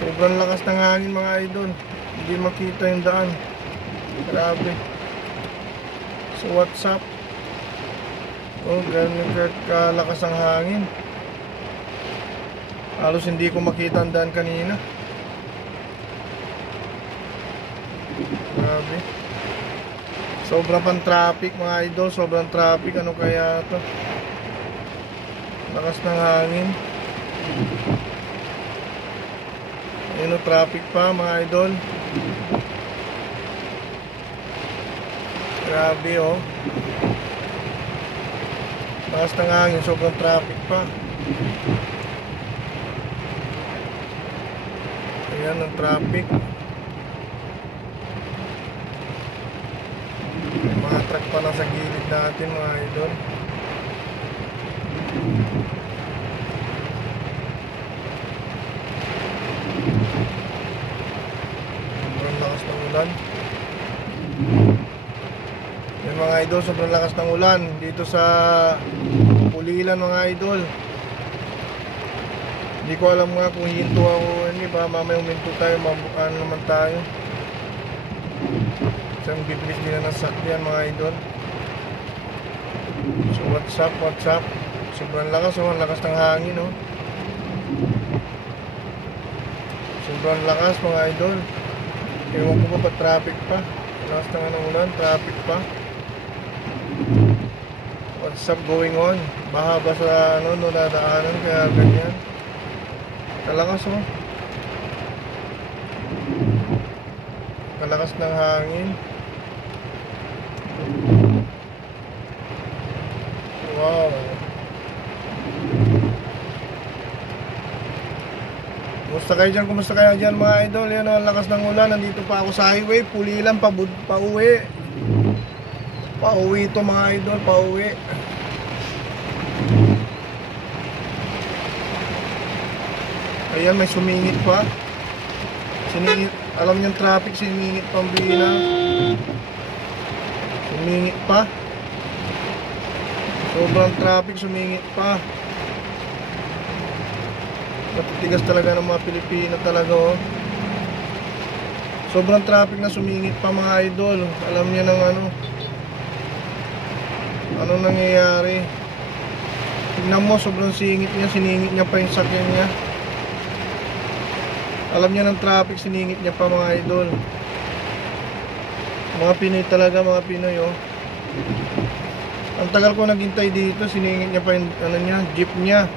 Sobrang lakas ng hangin mga idol. Hindi makita yung daan. Grabe. So what's up? Oh, ganun kalakas ang hangin. Halos hindi ko makita ang daan kanina. Grabe. Sobrang pang traffic mga idol. Sobrang traffic. Ano kaya to? Lakas ng hangin. Ayun o, traffic pa mga idol. Grabe oh. Lakas ng hangin. Sobrang traffic pa. Ayan ang traffic. May mga truck pa lang sa gilid natin mga idol. Sobrang lakas ng ulan. Yan mga idol, sobrang lakas ng ulan dito sa Pulilan mga idol. Hindi ko alam nga kung hinto ako, hindi ba mamaya uminto tayo, mabukaan naman tayo. Isang bibilis din na nasakyan mga idol. So what's up, what's up? Sobrang lakas oh, ang lakas ng hangin oh. Sobrang lakas mga idol. Ewan ko ba traffic pa? Lakas ng anong ulan, traffic pa. What's up going on? Baha ba sa ano, nadaanan kaya ganyan? Kalakas oh. Kalakas ng hangin. Wow. Kumusta kayo dyan? Kumusta kayo dyan mga idol? Yan oh, ang lakas ng ulan. Nandito pa ako sa highway. Pulilan, pauwi. Pauwi ito mga idol, pauwi. Ayan, may sumingit pa. Siningit, alam niyong traffic, siningit pang bila. Sumingit pa. Sobrang traffic, sumingit pa. Matitigas talaga ng mga Pilipino talaga oh. Sobrang traffic na sumingit pa mga idol. Alam niyo ng ano nangyayari. Tignan mo, sobrang singit niya. Siningit niya pa yung sakyan niya. Alam niya ng traffic, siningit niya pa mga idol. Mga Pinoy talaga, mga Pinoy oh. Ang tagal ko naghintay dito, siningit niya pa yung jeep niya.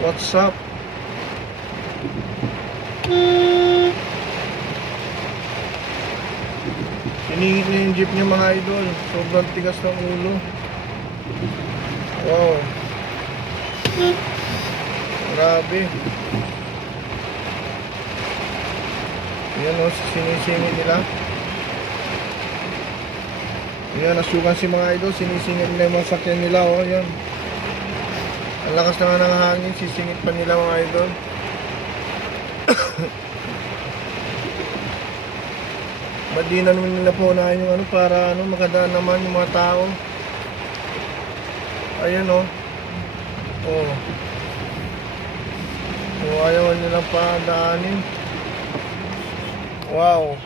What's up? Siningit niya yung jeep niya mga idol. Sobrang tigas ng ulo. Wow. Grabe. Ayan o, sinisingit nila. Ayan, nasugan si mga idol. Sinisingit nila yung mga sakyan nila o. Ayan. Ang lakas na nga ng hangin. Sisingit pa nila mga idol. Ba't di na naman nila po na yung para makadaan naman yung mga tao. Ayan o. Oh. So ayaw nilang pa daanin. Wow.